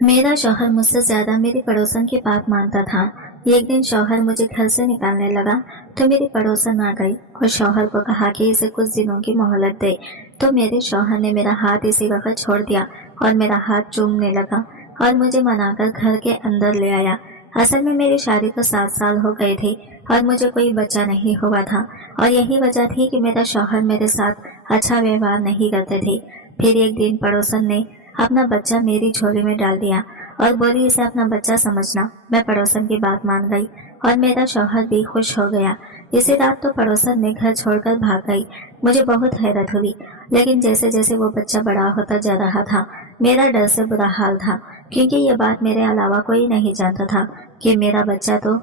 मेरा शौहर मुझसे ज्यादा मेरी पड़ोसन की बात मानता था। एक दिन शौहर मुझे घर से निकालने लगा तो मेरी पड़ोसन आ गई और शौहर को कहा कि इसे कुछ दिनों की मोहलत दे। तो मेरे शौहर ने मेरा हाथ इसी वक्त छोड़ दिया और मेरा हाथ चूमने लगा और मुझे मनाकर घर के अंदर ले आया। असल में मेरी शादी को 7 साल हो गए थे और मुझे कोई बच्चा नहीं हुआ था और यही वजह थी कि मेरा शौहर मेरे साथ अच्छा व्यवहार नहीं करते थे। फिर एक दिन पड़ोसन ने अपना बच्चा मेरी झोली में डाल दिया और बोली इसे अपना बच्चा समझना। मैं पड़ोसन की बात मान गई और मेरा शौहर भी खुश हो गया। इसी रात तो पड़ोसन ने घर छोड़कर भाग गई। मुझे बहुत हैरत हुई, लेकिन जैसे जैसे वो बच्चा बड़ा होता जा रहा था मेरा डर से बुरा हाल था, क्योंकि ये बात मेरे अलावा कोई नहीं जानता था कि मेरा बच्चा तो।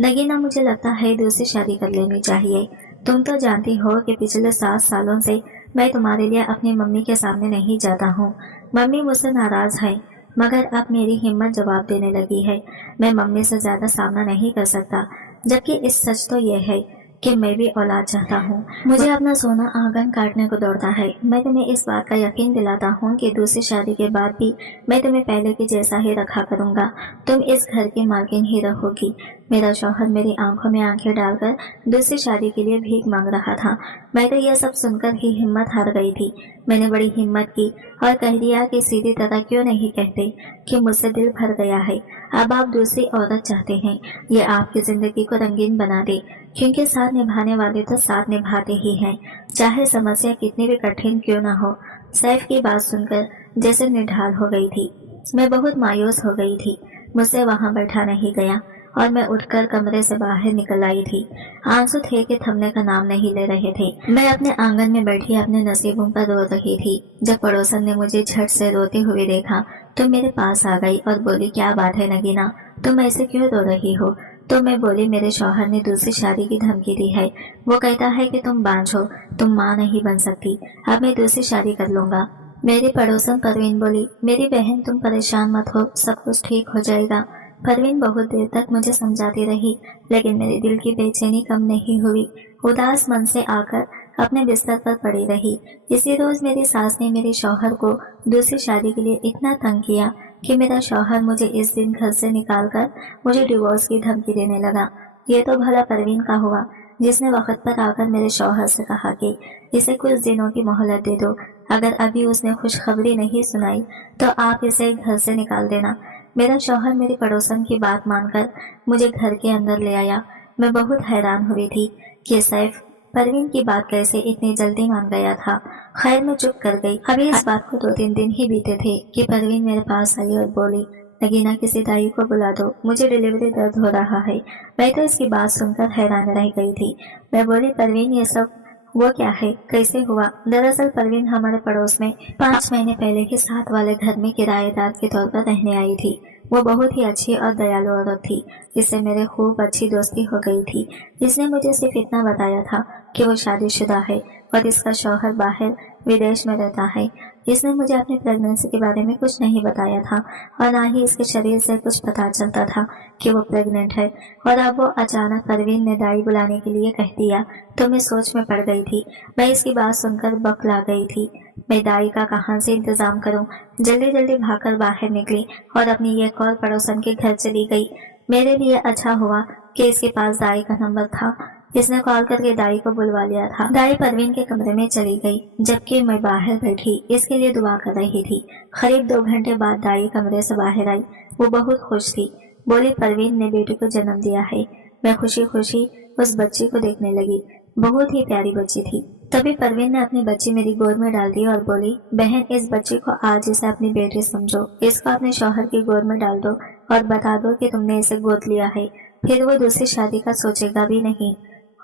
नगीना, मुझे लगता है दूसरी शादी कर लेनी चाहिए। तुम तो जानती हो कि पिछले 7 सालों से मैं तुम्हारे लिए अपनी मम्मी के सामने नहीं जाता हूँ। मम्मी मुझसे नाराज है, मगर अब मेरी हिम्मत जवाब देने लगी है। मैं मम्मी से ज्यादा सामना नहीं कर सकता, जबकि इस सच तो यह है कि मैं भी औलाद चाहता हूँ। मुझे अपना सोना आंगन काटने को दौड़ता है। मैं तुम्हें इस बात का यकीन दिलाता हूँ कि दूसरी शादी के बाद भी मैं तुम्हें पहले की जैसा ही रखा करूँगा। तुम इस घर की मालकिन ही रहोगी। मेरा शौहर मेरी आंखों में आंखें डालकर दूसरी शादी के लिए भीख मांग रहा था। मैं तो यह सब सुनकर ही हिम्मत हार गई थी। मैंने बड़ी हिम्मत की और कह दिया कि सीधी तरह क्यों नहीं कहते कि मुझसे दिल भर गया है। अब आप दूसरी औरत चाहते हैं, ये आपकी जिंदगी को रंगीन बना दे, क्योंकि साथ निभाने वाले तो साथ निभाते ही हैं, चाहे समस्या कितनी भी कठिन क्यों ना हो। सैफ की बात सुनकर जैसे निढाल हो गई थी। मैं बहुत मायूस हो गई थी। मुझसे वहां बैठा नहीं गया और मैं उठकर कमरे से बाहर निकल आई थी। आंसू थे कि थमने का नाम नहीं ले रहे थे। मैं अपने आंगन में बैठी अपने नसीबों पर रो रही थी। जब पड़ोसन ने मुझे झट से रोते हुए देखा तो मेरे पास आ गई और बोली, क्या बात है नगीना, तुम ऐसे क्यों रो रही हो? तो मैं बोली, मेरे शौहर ने दूसरी शादी की धमकी दी है। वो कहता है कि तुम बांझ हो, तुम माँ नहीं बन सकती। अब मैं दूसरी शादी कर लूंगा। मेरी पड़ोसन परवीन बोली, मेरी बहन तुम परेशान मत हो, सब कुछ ठीक हो जाएगा। परवीन बहुत देर तक मुझे समझाती रही, लेकिन मेरे दिल की बेचैनी कम नहीं हुई। उदास मन से आकर अपने बिस्तर पर पड़ी रही। इसी रोज मेरी सास ने मेरे शौहर को दूसरी शादी के लिए इतना तंग किया कि मेरा शौहर मुझे इस दिन घर से निकालकर मुझे डिवोर्स की धमकी देने लगा। ये तो भला परवीन का हुआ, जिसने वक्त पर आकर मेरे शौहर से कहा कि इसे कुछ दिनों की मोहलत दे दो। अगर अभी उसने खुशखबरी नहीं सुनाई तो आप इसे घर से निकाल देना। मेरा शौहर मेरी पड़ोसन की बात मानकर मुझे घर के अंदर ले आया। मैं बहुत हैरान हुई थी कि सैफ परवीन की बात कैसे इतनी जल्दी मान गया था। खैर, मैं चुप कर गई। अभी इस बात को 2-3 दिन ही बीते थे कि परवीन मेरे पास आई और बोली, नगीना किसी दाई को बुला दो, मुझे डिलीवरी दर्द हो रहा है। मैं तो इसकी बात सुनकर हैरान रह गई थी। मैं बोली, परवीन ये सब वो क्या है, कैसे हुआ? दरअसल परवीन हमारे पड़ोस में 5 महीने पहले ही साथ वाले घर में किराएदार के तौर पर रहने आई थी। वो बहुत ही अच्छी और दयालु औरत थी, जिससे मेरे खूब अच्छी दोस्ती हो गई थी। इसने मुझे सिर्फ इतना बताया था कि वो शादीशुदा है और इसका शौहर बाहर विदेश में रहता है। इसने मुझे अपनी प्रेगनेंसी के बारे में कुछ नहीं बताया था और ना ही इसके शरीर से कुछ पता चलता था कि वो प्रेग्नेंट है। और अब वो अचानक परवीन ने दाई बुलाने के लिए कह दिया तो मैं सोच में पड़ गई थी। मैं इसकी बात सुनकर बौखला गई थी। मैं दाई का कहाँ से इंतजाम करूं? जल्दी जल्दी भागकर बाहर निकली और अपनी एक और पड़ोसन के घर चली गई। मेरे लिए अच्छा हुआ कि इसके पास दाई का नंबर था। इसने कॉल करके दाई को बुलवा लिया था। दाई परवीन के कमरे में चली गई, जबकि मैं बाहर बैठी इसके लिए दुआ कर रही थी। करीब 2 घंटे बाद दाई कमरे से बाहर आई। वो बहुत खुश थी। बोली, परवीन ने बेटी को जन्म दिया है। मैं खुशी खुशी उस बच्ची को देखने लगी। बहुत ही प्यारी बच्ची थी। तभी परवीन ने अपनी बच्ची मेरी गोद में डाल दी और बोली, बहन इस बच्ची को आज इसे अपनी बेटी समझो, इसको अपने शौहर की गोद में डाल दो और बता दो कि तुमने इसे गोद लिया है। फिर वो दूसरी शादी का सोचेगा भी नहीं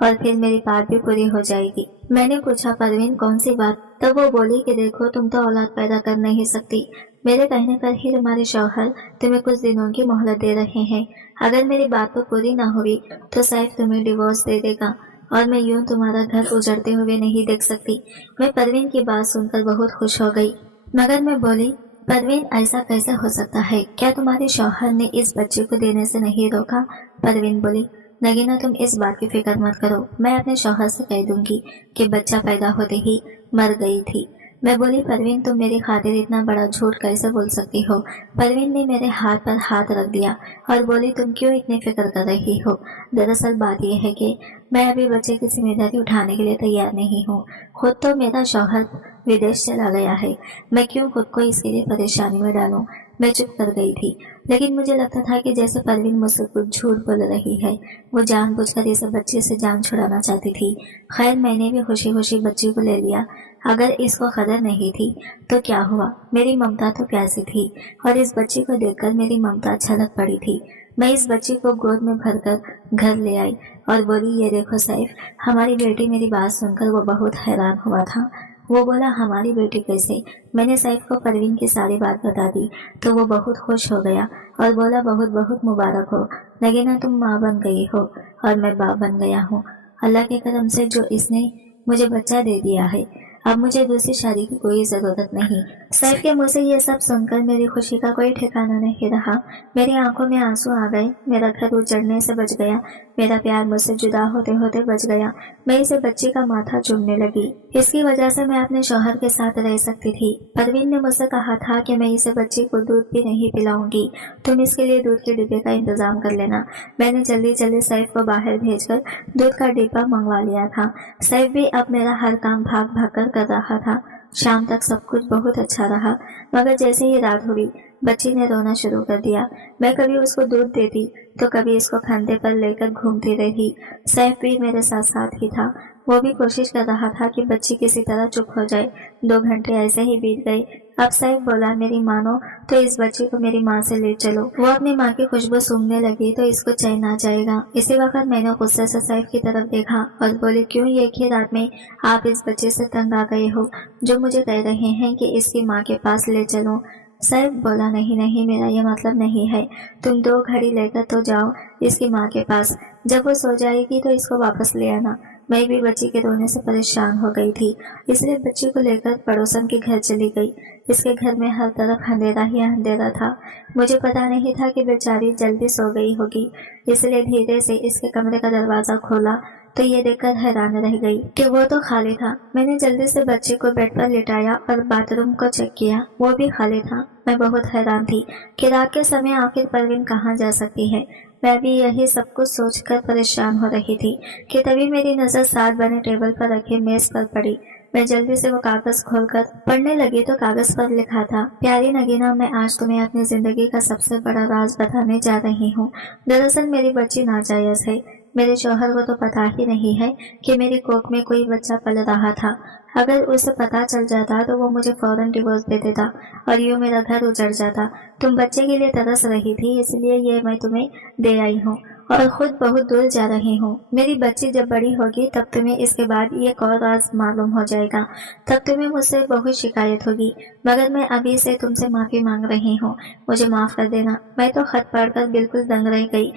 और फिर मेरी बात भी पूरी हो जाएगी। मैंने पूछा, परवीन कौन सी बात? तब वो बोली कि देखो तुम तो औलाद पैदा कर नहीं सकती। मेरे कहने पर ही तुम्हारे शौहर तुम्हें कुछ दिनों की मोहलत दे रहे हैं। अगर मेरी बात तो पूरी ना हुई तो सैफ तुम्हें डिवोर्स दे देगा और मैं यूं तुम्हारा घर उजड़ते हुए नहीं देख सकती। मैं परवीन की बात सुनकर बहुत खुश हो गई, मगर मैं बोली, परवीन ऐसा कैसे हो सकता है? क्या तुम्हारे शौहर ने इस बच्चे को देने से नहीं रोका? परवीन बोली, नगीना तुम इस बात की फिक्र मत करो, मैं अपने शौहर से कह दूंगी कि बच्चा पैदा होते ही मर गई थी। मैं बोली, परवीन तुम मेरी खातिर इतना बड़ा झूठ कैसे बोल सकती हो? परवीन ने मेरे हाथ पर हाथ रख दिया और बोली, तुम क्यों इतनी फिक्र कर रही हो? दरअसल बात यह है कि मैं अभी बच्चे की जिम्मेदारी उठाने के लिए तैयार नहीं हूँ। खुद तो मेरा शौहर विदेश चला गया है, मैं क्यों खुद को इसके लिए परेशानी में डालूं? मैं चुप कर गई थी, लेकिन मुझे लगता था कि जैसे परवीन मुझसे कुछ झूठ बोल रही है। वो जानबूझकर इस बच्चे से जान छुड़ाना चाहती थी। खैर मैंने भी खुशी खुशी बच्ची को ले लिया। अगर इसको कदर नहीं थी तो क्या हुआ, मेरी ममता तो प्यासी थी और इस बच्ची को देखकर मेरी ममता छलक पड़ी थी। मैं इस बच्ची को गोद में भरकर घर ले आई और बोली, ये देखो सैफ, हमारी बेटी। मेरी बात सुनकर वो बहुत हैरान हुआ था। वो बोला, हमारी बेटी कैसे? मैंने सैफ को परवीन की सारी बात बता दी तो वो बहुत खुश हो गया और बोला, बहुत बहुत मुबारक हो नगीना, तुम माँ बन गई हो और मैं बाप बन गया हूँ। अल्लाह के करम से जो इसने मुझे बच्चा दे दिया है, अब मुझे दूसरी शादी की कोई जरूरत नहीं। सैफ के मुंह से ये सब सुनकर मेरी खुशी का कोई ठिकाना नहीं रहा। मेरी आंखों में आंसू आ गए। मेरा घर उजड़ने से बच गया, मेरा प्यार मुझसे जुदा होते होते बच गया। मैं इसे बच्ची का माथा चूमने लगी। इसकी वजह से मैं अपने शौहर के साथ रह सकती थी। परवीन ने मुझसे कहा था कि मैं इसे बच्ची को दूध भी नहीं पिलाऊंगी, तुम इसके लिए दूध के डिब्बे का इंतजाम कर लेना। मैंने जल्दी जल्दी सैफ को बाहर भेजकर दूध का डिब्बा मंगवा लिया था। सैफ भी अब मेरा हर काम भाग भाग कर रहा था। शाम तक सब कुछ बहुत अच्छा रहा, मगर जैसे ही रात हुई बच्ची ने रोना शुरू कर दिया। मैं कभी उसको दूध देती तो कभी इसको कंधे पर लेकर घूमती रही। सैफ भी मेरे साथ साथ ही था। वो भी कोशिश कर रहा था कि बच्ची किसी तरह चुप हो जाए। 2 घंटे ऐसे ही बीत गए। अब सैफ बोला, मेरी मानो तो इस बच्ची को मेरी माँ से ले चलो। वो अपनी माँ की खुशबू सूंघने लगी तो इसको चैन आ जाएगा। इसी वक्त मैंने गुस्से से सैफ की तरफ देखा और बोली, क्यों एक ही रात में आप इस बच्चे से तंग आ गए हो जो मुझे कह रहे हैं कि इसकी माँ के पास ले चलो? सैफ बोला, नहीं नहीं, मेरा ये मतलब नहीं है। तुम 2 घड़ी लेकर तो जाओ इसकी माँ के पास, जब वो सो जाएगी तो इसको वापस ले आना। मैं भी बच्ची के रोने से परेशान हो गई थी, इसलिए बच्ची को लेकर पड़ोसन के घर चली गई। इसके घर में हर तरफ अंधेरा ही अंधेरा था। मुझे पता नहीं था कि बेचारी जल्दी सो गई होगी, इसलिए धीरे से इसके कमरे का दरवाजा खोला तो ये देखकर हैरान रह गई कि वो तो खाली था। मैंने जल्दी से बच्चे को बेड पर लिटाया और बाथरूम को चेक किया, वो भी खाली था। मैं बहुत हैरान थी कि रात के समय आखिर परवीन कहाँ जा सकती है। मैं भी यही सब कुछ सोचकर परेशान हो रही थी कि तभी मेरी नजर साथ बने टेबल पर रखे मेज पर पड़ी। मैं जल्दी से वो कागज खोलकर पढ़ने लगी तो कागज पर लिखा था, प्यारी नगीना, मैं आज तुम्हें अपनी जिंदगी का सबसे बड़ा राज बताने जा रही हूँ। दरअसल मेरी बच्ची नाजायज है। मेरे शौहर को तो पता ही नहीं है कि मेरी कोख में कोई बच्चा पल रहा था। अगर उसे पता चल जाता तो वो मुझे फौरन डिवोर्स दे देता और यूँ मेरा घर उजड़ जाता। तुम बच्चे के लिए तरस रही थी, इसलिए ये मैं तुम्हें दे आई हूँ और खुद बहुत दूर जा रही हूँ। मेरी बच्ची जब बड़ी होगी तब तुम्हें इसके बाद ये और राज मालूम हो जाएगा, तब तुम्हें मुझसे बहुत शिकायत होगी। मगर मैं अभी से तुमसे माफी मांग रही हूँ, मुझे माफ कर देना। मैं तो खत पढ़कर बिल्कुल दंग रह गई।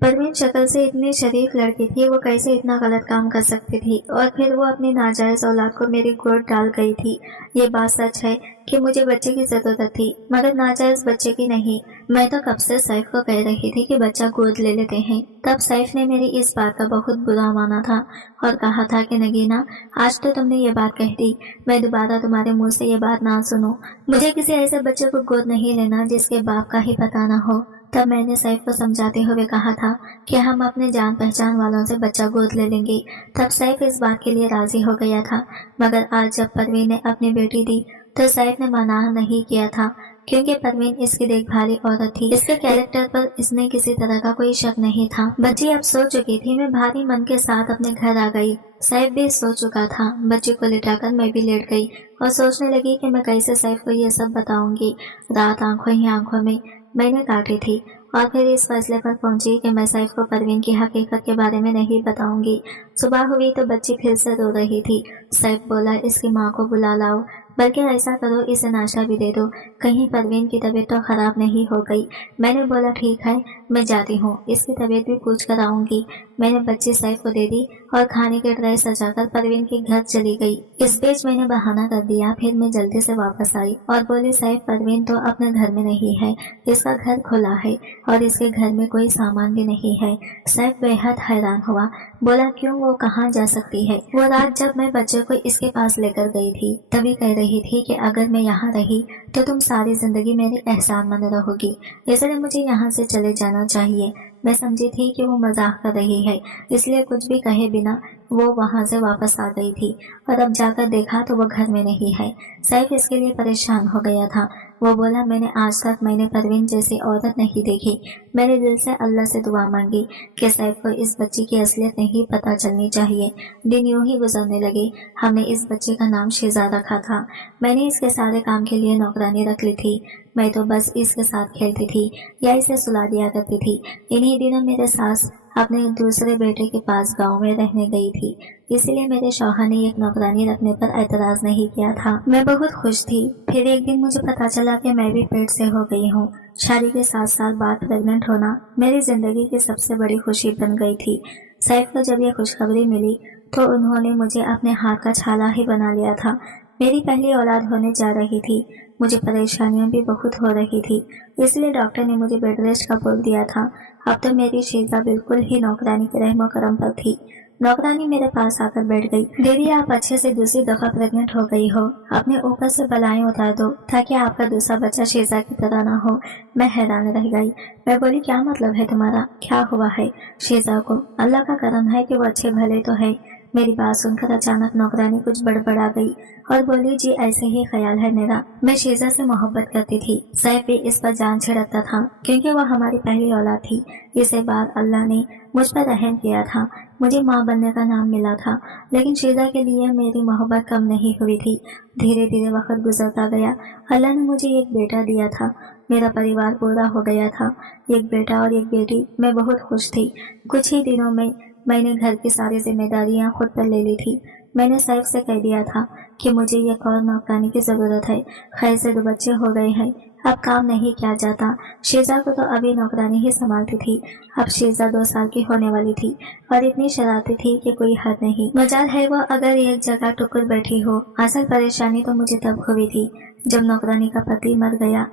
परवीन शक्ल से इतनी शरीफ लड़की थी, वो कैसे इतना गलत काम कर सकती थी? और फिर वो अपनी नाजायज औलाद को मेरी गोद डाल गई थी। ये बात सच है कि मुझे बच्चे की जरूरत थी, मगर नाजायज बच्चे की नहीं। मैं तो कब से सैफ को कह रही थी कि बच्चा गोद ले लेते हैं। तब सैफ ने मेरी इस बात का बहुत बुरा माना था और कहा था कि नगीना, आज तो तुमने ये बात कह दी, मैं दोबारा तुम्हारे मुंह से ये बात ना सुनूं। मुझे किसी ऐसे बच्चे को गोद नहीं लेना जिसके बाप का ही पता ना हो। तब मैंने सैफ को समझाते हुए कहा था कि हम अपने जान पहचान वालों से बच्चा गोद ले लेंगे। तब सैफ इस बात के लिए राजी हो गया था, मगर आज जब परवीन ने अपनी बेटी दी तो सैफ ने मना नहीं किया था, क्योंकि परवीन इसकी देखभाली औरत थी। इसके कैरेक्टर पर इसने किसी तरह का कोई शक नहीं था। बच्ची अब सो चुकी थी। मैं भारी मन के साथ अपने घर आ गई। सैफ भी सो चुका था। बच्ची को लिटाकर मैं भी लेट गई और सोचने लगी कि मैं कैसे सैफ को ये सब बताऊंगी। रात आंखों ही आंखों में मैंने काटी थी और फिर इस फैसले पर पहुंची कि मैं सैफ को परवीन की हकीकत के बारे में नहीं बताऊंगी। सुबह हुई तो बच्ची फिर से रो रही थी। सैफ बोला, इसकी माँ को बुला लाओ, बल्कि ऐसा करो इसे नाश्ता भी दे दो, कहीं परवीन की तबीयत तो खराब नहीं हो गई। मैंने बोला, ठीक है, मैं जाती हूँ, इसकी तबीयत भी पूछ कर आऊंगी। मैंने बच्ची सैफ को दे दी और खाने के ट्रे सजाकर परवीन के घर चली गई। इस बीच मैंने बहाना कर दिया, फिर मैं जल्दी से वापस आई और बोली सैफ परवीन तो अपने घर में नहीं है, इसका घर खुला है और इसके घर में कोई सामान भी नहीं है। सैफ बेहद हैरान हुआ, बोला क्यों, वो कहाँ जा सकती है? वो रात जब मैं बच्चे को इसके पास लेकर गई थी तभी कह रही थी कि अगर मैं यहाँ रही तो तुम सारी जिंदगी मेरे एहसानमंद रहोगी, इसलिए मुझे यहाँ से चले जाना चाहिए। मैं समझी थी कि वो मजाक कर रही है, इसलिए कुछ भी कहे बिना वो वहाँ से वापस आ गई थी और अब जाकर देखा तो वो घर में नहीं है। सैफ इसके लिए परेशान हो गया था। वो बोला मैंने आज तक परवीन जैसी औरत नहीं देखी। मैंने दिल से अल्लाह से दुआ मांगी कि सैफ को इस बच्ची की असलियत नहीं पता चलनी चाहिए। दिन यूं ही गुजरने लगे। हमने इस बच्चे का नाम शीजा रखा था। मैंने इसके सारे काम के लिए नौकरानी रख ली थी। मैं तो बस इसके साथ खेलती थी या इसे सुला दिया करती थी। इन्हीं दिनों मेरे सास अपने दूसरे बेटे के पास गांव में रहने गई थी, इसलिए मेरे शौहर ने एक नौकरानी रखने पर एतराज नहीं किया था। मैं बहुत खुश थी। फिर एक दिन मुझे पता चला कि मैं भी पेट से हो गई हूँ। शादी के 7 साल बाद प्रेग्नेंट होना मेरी जिंदगी की सबसे बड़ी खुशी बन गई थी। सैफ को जब यह खुशखबरी मिली तो उन्होंने मुझे अपने हाथ का छाला ही बना लिया था। मेरी पहली औलाद होने जा रही थी। मुझे परेशानियां भी बहुत हो रही थी, इसलिए डॉक्टर ने मुझे बेड रेस्ट का बोल दिया था। अब तो मेरी शीजा बिल्कुल ही नौकरानी के रहमो करम पर थी। नौकरानी मेरे पास आकर बैठ गई। दीदी आप अच्छे से दूसरी दफा प्रेग्नेंट हो गई हो, अपने ऊपर से बलाएं उतार दो ताकि आपका दूसरा बच्चा शीजा की तरह ना हो। मैं हैरान रह गई। मैं बोली क्या मतलब है तुम्हारा, क्या हुआ है शीजा को? अल्लाह का करम है कि वो अच्छे भले तो है। मेरी बात सुनकर अचानक नौकरानी कुछ बड़बड़ा गई और बोली जी ऐसे ही ख्याल है मेरा। मैं शीजा से मोहब्बत करती थी। सैफ भी इस पर जान छिड़कता था क्योंकि वह हमारी पहली औलाद थी। इसे बाद अल्लाह ने मुझ पर रहम किया था। मुझे माँ बनने का नाम मिला था, लेकिन शीजा के लिए मेरी मोहब्बत कम नहीं हुई थी। धीरे धीरे वक्त गुजरता गया। अल्लाह ने मुझे एक बेटा दिया था। मेरा परिवार पूरा हो गया था, एक बेटा और एक बेटी। मैं बहुत खुश थी। कुछ ही दिनों में मैंने घर की सारी जिम्मेदारियां खुद पर ले ली थी। मैंने सैफ से कह दिया था कि मुझे एक और नौकरानी की जरूरत है। खैर से 2 बच्चे हो गए हैं, अब काम नहीं किया जाता। शीजा को तो अभी नौकरानी ही संभालती थी। अब शीजा 2 साल की होने वाली थी और इतनी शरारती थी कि कोई हद नहीं। मजाल है वो अगर एक जगह टुकुर बैठी हो। असल परेशानी तो मुझे तब हुई थी जब नौकरानी का पति मर गया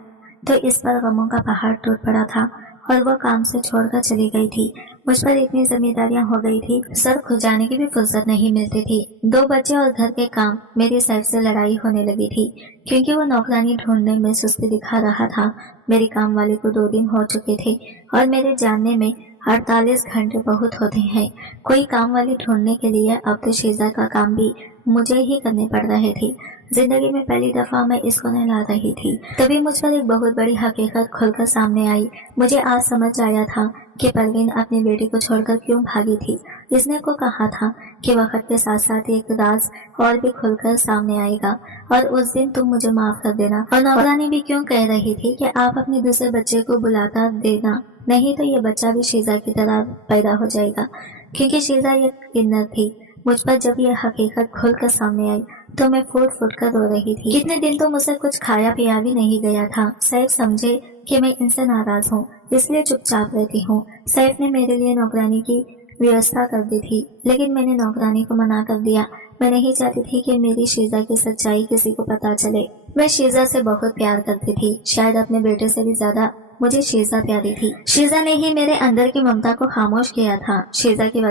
तो इस पर गमों का पहाड़ टूट पड़ा था और वो काम से छोड़कर चली गई थी। मुझ पर इतनी जिम्मेदारियां हो गई थी, सर खुजाने की भी फुर्सत नहीं मिलती थी। 2 बच्चे और घर के काम। मेरी सैफ से लड़ाई होने लगी थी क्योंकि वो नौकरानी ढूंढने में सुस्ती दिखा रहा था। मेरी काम वाली को 2 दिन हो चुके थे और मेरे जानने में 48 घंटे बहुत होते हैं। कोई काम वाली ढूंढने के लिए अब तो शीजा का काम भी मुझे ही करने पड़ रहे थे। जिंदगी में पहली दफा मैं इसको नहला रही थी, तभी मुझ पर एक बहुत बड़ी हकीकत खुलकर सामने आई। मुझे आज समझ आया था कि परवीन अपनी बेटी को छोड़कर क्यों भागी थी। इसने को कहा था कि वक्त के साथ साथ एक राज और भी खुलकर सामने आएगा और उस दिन तुम मुझे माफ कर देना। और नौकरानी भी क्यों कह रही थी कि आप अपने दूसरे बच्चे को बुलाकर देना, नहीं तो ये बच्चा भी शीजा की तरह पैदा हो जाएगा, क्योंकि शीजा एक किन्नर थी। मुझ पर जब यह हकीकत खुलकर सामने आई तो मैं फूट फूट कर रो रही थी। कितने दिन तो मुझसे कुछ खाया पिया भी नहीं गया था। सैफ समझे कि मैं इनसे नाराज हूँ, इसलिए चुपचाप रहती हूँ। सैफ ने मेरे लिए नौकरानी की व्यवस्था कर दी थी, लेकिन मैंने नौकरानी को मना कर दिया। मैं नहीं चाहती थी कि मेरी शीजा की सच्चाई किसी को पता चले। मैं शीजा से बहुत प्यार करती थी, शायद अपने बेटे से भी ज्यादा मुझे शीजा प्यारी थी। शीजा ने ही मेरे अंदर की ममता को खामोश किया था। शीजा की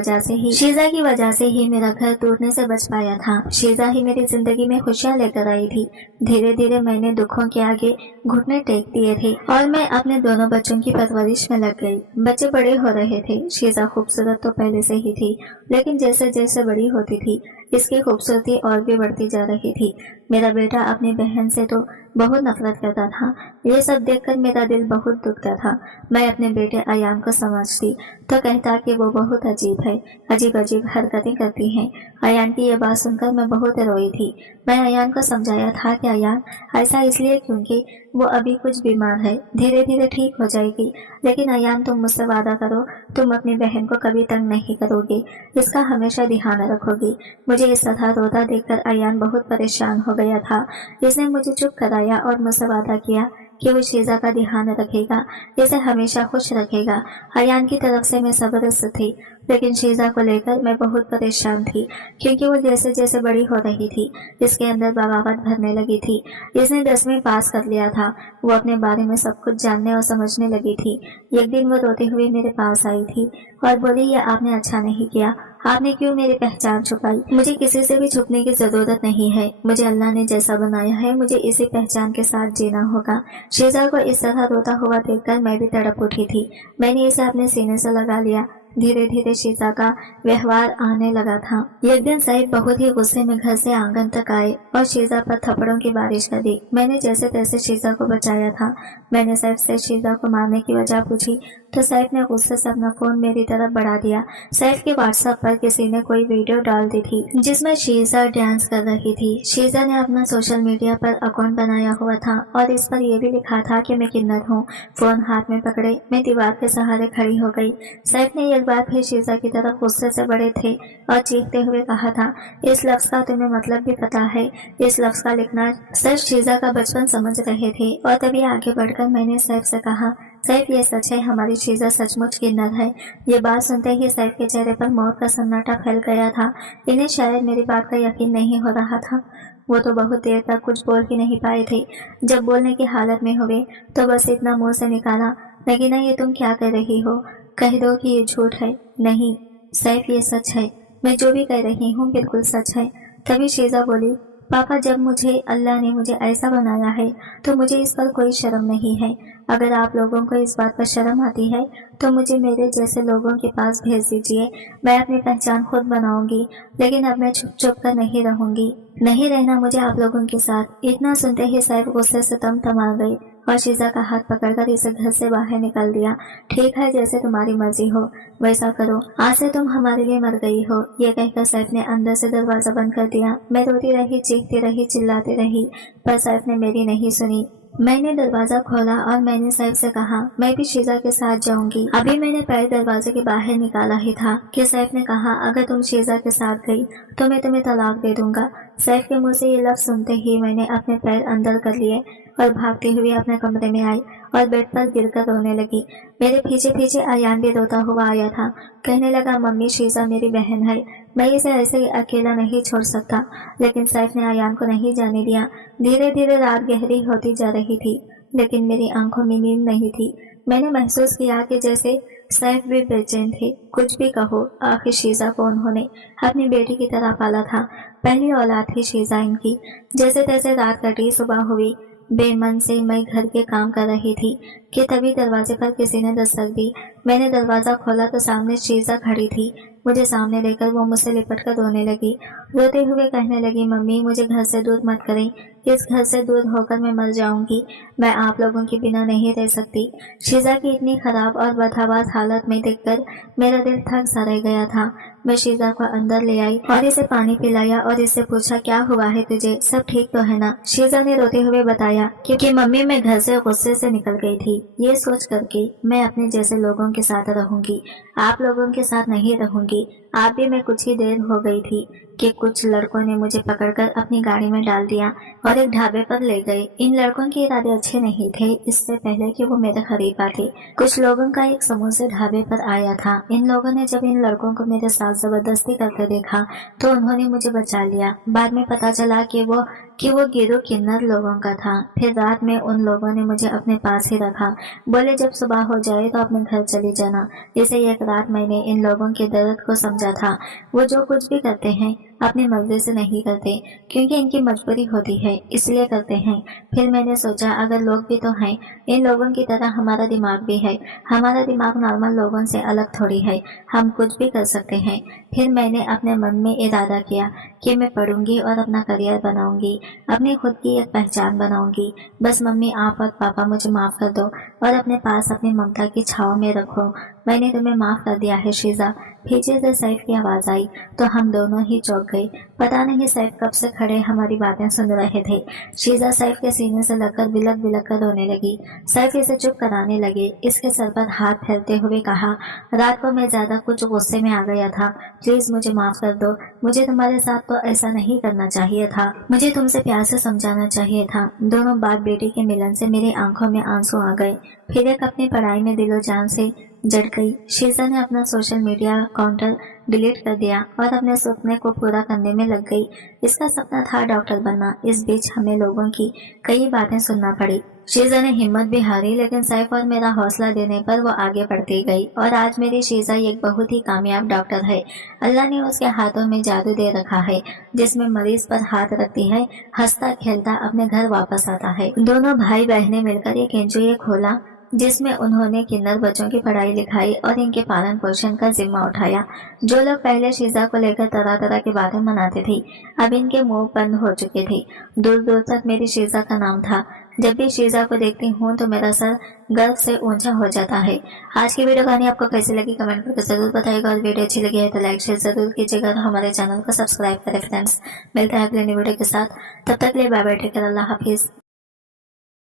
वजह से ही मेरा घर टूटने से बच पाया था। शीजा ही मेरी जिंदगी में खुशियाँ लेकर आई थी। धीरे धीरे मैंने दुखों के आगे घुटने टेक दिए थे और मैं अपने दोनों बच्चों की परवरिश में लग गई। बच्चे बड़े हो रहे थे। शीजा खूबसूरत तो पहले से ही थी, लेकिन जैसे जैसे बड़ी होती थी इसकी खूबसूरती और भी बढ़ती जा रही थी। मेरा बेटा अपनी बहन से तो बहुत नफरत करता था। ये सब देखकर मेरा दिल बहुत दुखता था। मैं अपने बेटे अयान को समझती तो कहता कि वो बहुत अजीब है, अजीब अजीब हरकतें करती हैं। अयान की ये बात सुनकर मैं बहुत रोई थी। मैं अयान को समझाया था कि अयान ऐसा इसलिए क्योंकि वो अभी कुछ बीमार है, धीरे धीरे ठीक हो जाएगी। लेकिन अयान तुम मुझसे वादा करो, तुम अपनी बहन को कभी तंग नहीं करोगे, इसका हमेशा ध्यान रखोगी। मुझे इस तरह रोता देखकर अयान बहुत परेशान हो गया था। इसने मुझे चुप कराया और मुझसे वादा किया कि वो शीजा का ध्यान रखेगा, इसे हमेशा खुश रखेगा। अयान की तरफ से मैं जबरदस्त थी, लेकिन शीजा को लेकर मैं बहुत परेशान थी, क्योंकि वो जैसे जैसे बड़ी हो रही थी इसके अंदर बगावत भरने लगी थी। इसने 10वीं पास कर लिया था, वो अपने बारे में सब कुछ जानने और समझने लगी थी। एक दिन वो रोते हुए मेरे पास आई थी और बोली, ये आपने अच्छा नहीं किया, आपने क्यों मेरी पहचान छुपाई? मुझे किसी से भी छुपने की जरूरत नहीं है, मुझे अल्लाह ने जैसा बनाया है मुझे इसी पहचान के साथ जीना होगा। शीजा को इस तरह रोता हुआ देखकर मैं भी तड़प उठी थी। मैंने इसे अपने सीने से लगा लिया। धीरे धीरे शीजा का व्यवहार आने लगा था। एक दिन सईद बहुत ही गुस्से में घर से आंगन तक आए और शीजा पर थप्पड़ों की बारिश कर दी। मैंने जैसे तैसे शीजा को बचाया था। मैंने सैफ से शीजा को मारने की वजह पूछी तो सैफ ने गुस्से से अपना फोन मेरी तरफ बढ़ा दिया। सैफ के व्हाट्सएप पर किसी ने कोई वीडियो डाल दी थी जिसमें शीजा डांस कर रही थी। शीजा ने अपना सोशल मीडिया पर अकाउंट बनाया हुआ था और इस पर यह भी लिखा था कि मैं किन्नर हूँ। फोन हाथ में पकड़े मैं दीवार के सहारे खड़ी हो गई। सैफ ने एक बार फिर शीजा की तरफ गुस्से से बढ़े थे और चीखते हुए कहा था, इस लफ्ज का तुम्हें मतलब भी पता है? इस लफ्ज का लिखना सिर्फ शीजा का बचपन समझ रहे थे। और तभी आगे बढ़कर मैंने सैफ से कहा, सैफ ये सच है, हमारी शीजा सचमुच किन्नर है। ये बात सुनते ही सैफ के चेहरे पर मौत का सन्नाटा फैल गया था। इन्हें शायद मेरी बात का यकीन नहीं हो रहा था। वो तो बहुत देर तक कुछ बोल ही नहीं पाए थे। जब बोलने की हालत में हुए तो बस इतना मुंह से निकाला, नगीना ये तुम क्या कर रही हो? कह दो कि ये झूठ है। नहीं सैफ ये सच है, मैं जो भी कह रही हूँ बिल्कुल सच है। तभी शीजा बोली, पापा जब मुझे अल्लाह ने मुझे ऐसा बनाया है तो मुझे इस पर कोई शर्म नहीं है। अगर आप लोगों को इस बात पर शर्म आती है तो मुझे मेरे जैसे लोगों के पास भेज दीजिए, मैं अपनी पहचान खुद बनाऊंगी, लेकिन अब मैं छुप छुप कर नहीं रहूंगी, नहीं रहना मुझे आप लोगों के साथ। इतना सुनते ही सैफ गुस्से से तमा गई और शीजा का हाथ पकड़कर इसे घर से बाहर निकाल दिया। ठीक है, जैसे तुम्हारी मर्जी हो वैसा करो, आज से तुम हमारे लिए मर गई हो। ये कहकर सैफ ने अंदर से दरवाजा बंद कर दिया। मैं रोती रही, चीखती रही, चिल्लाती रही, पर सैफ ने मेरी नहीं सुनी। मैंने दरवाजा खोला और मैंने सैफ से कहा, मैं भी शीजा के साथ जाऊंगी। अभी मैंने पैर दरवाजे के बाहर निकाला ही था कि सैफ ने कहा, अगर तुम शीजा के साथ गई तो मैं तुम्हें तलाक दे दूंगा। सैफ के मुंह से ये लफ्ज सुनते ही मैंने अपने पैर अंदर कर लिए और भागती हुई अपने कमरे में आई और बेड पर गिरकर रोने लगी। मेरे पीछे पीछे अयान भी रोता हुआ आया था। कहने लगा, मम्मी शीजा मेरी बहन है, मैं इसे ऐसे ही अकेला नहीं छोड़ सकता। लेकिन सैफ ने अयान को नहीं जाने दिया। धीरे धीरे रात गहरी होती जा रही थी, लेकिन मेरी आंखों में नींद नहीं थी। मैंने महसूस किया कि जैसे सैफ भी बेचैन थे। कुछ भी कहो, आखिर शीजा को उन्होंने अपनी बेटी की तरह पाला था। पहली औलाद थी शीजा इनकी। जैसे तैसे रात कटी, सुबह हुई। बेमन से मैं घर के काम कर रही थी कि तभी दरवाजे पर किसी ने दस्तक दी। मैंने दरवाजा खोला तो सामने शीजा खड़ी थी। मुझे सामने देखकर वो मुझसे लिपट कर रोने लगी। रोते हुए कहने लगी, मम्मी मुझे घर से दूर मत करें, इस घर से दूर होकर मैं मर जाऊंगी, मैं आप लोगों के बिना नहीं रह सकती। शीजा की इतनी खराब और बदहवास हालत में देखकर मेरा दिल थक सा रह गया था। मैं शीजा को अंदर ले आई और इसे पानी पिलाया और इससे पूछा, क्या हुआ है तुझे, सब ठीक तो है ना? शीजा ने रोते हुए बताया कि मम्मी मैं घर से गुस्से से निकल गई थी, ये सोच करके मैं अपने जैसे लोगों के साथ रहूंगी, आप लोगों के साथ नहीं रहूंगी। आप भी मैं कुछ ही देर हो गई थी कि कुछ लड़कों ने मुझे पकड़कर अपनी गाड़ी में डाल दिया और एक ढाबे पर ले गए। इन लड़कों के इरादे अच्छे नहीं थे। इससे पहले कि वो मेरे करीब आते, कुछ लोगों का एक समूह से ढाबे पर आया था। इन लोगों ने जब इन लड़कों को मेरे साथ जबरदस्ती करते देखा तो उन्होंने मुझे बचा लिया। बाद में पता चला कि वो गिरोह किन्नर लोगों का था। फिर रात में उन लोगों ने मुझे अपने पास ही रखा। बोले जब सुबह हो जाए तो अपने घर चली जाना। इसे एक रात मैंने इन लोगों के दर्द को समझा था। वो जो कुछ भी करते हैं अपनी मर्जी से नहीं करते, क्योंकि इनकी मजबूरी होती है इसलिए करते हैं। फिर मैंने सोचा, अगर लोग भी तो हैं, इन लोगों की तरह हमारा दिमाग भी है। हमारा दिमाग नॉर्मल लोगों से अलग थोड़ी है, हम कुछ भी कर सकते हैं। फिर मैंने अपने मन में इरादा किया कि मैं पढ़ूंगी और अपना करियर बनाऊंगी, अपनी खुद की एक पहचान बनाऊंगी। बस मम्मी आप और पापा मुझे माफ कर दो और अपने पास अपनी ममता की छाव में रखो। मैंने तुम्हें माफ कर दिया है शीजा, पीछे से सैफ की आवाज आई तो हम दोनों ही चौंक गए। पता नहीं सैफ कब से खड़े हमारी बातें सुन रहे थे। शीजा सैफ के सीने से लगकर बिलक बिलक कर रोने लगी। सैफ इसे चुप कराने लगे। इसके सर पर हाथ फेरते हुए कहा, रात को मैं ज्यादा कुछ गुस्से में आ गया था, प्लीज मुझे माफ कर दो। मुझे तुम्हारे साथ तो ऐसा नहीं करना चाहिए था। मुझे तुमसे प्यार से समझाना चाहिए था। दोनों बाप बेटी के मिलन से मेरी आंखों में आंसू आ गए। फिर एक अपनी पढ़ाई में दिलो जान से जड़ गई। शीजा ने अपना सोशल मीडिया अकाउंट डिलीट कर दिया और अपने सपने को पूरा करने में लग गई। इसका सपना था डॉक्टर बनना। इस बीच हमें लोगों की कई बातें सुनना पड़ी। शीजा ने हिम्मत भी हारी, लेकिन सैफ और मेरा हौसला देने पर वो आगे बढ़ती गई और आज मेरी शीजा एक बहुत ही कामयाब डॉक्टर है। अल्लाह ने उसके हाथों में जादू दे रखा है, जिसमें मरीज पर हाथ रखती है, हंसता खेलता अपने घर वापस आता है। दोनों भाई बहनें मिलकर एक एनजीओ खोला, जिसमें उन्होंने किन्नर बच्चों की पढ़ाई लिखाई और इनके पालन पोषण का जिम्मा उठाया। जो लोग पहले शीजा को लेकर तरह तरह की बातें मनाते थे, अब इनके मुंह बंद हो चुके थे। दूर दूर तक मेरी शीजा का नाम था। जब भी शीजा को देखती हूँ तो मेरा सर गर्व से ऊंचा हो जाता है। आज की वीडियो कहानी आपको कैसी लगी कमेंट करके जरूर बताइएगा और वीडियो अच्छी लगी है तो लाइक शेयर जरूर कीजिएगा और हमारे चैनल को सब्सक्राइब करें फ्रेंड्स। मिलते हैं अगले वीडियो के साथ, तब तक के लिए बाय बाय, टेक केयर, अल्लाह हाफिज।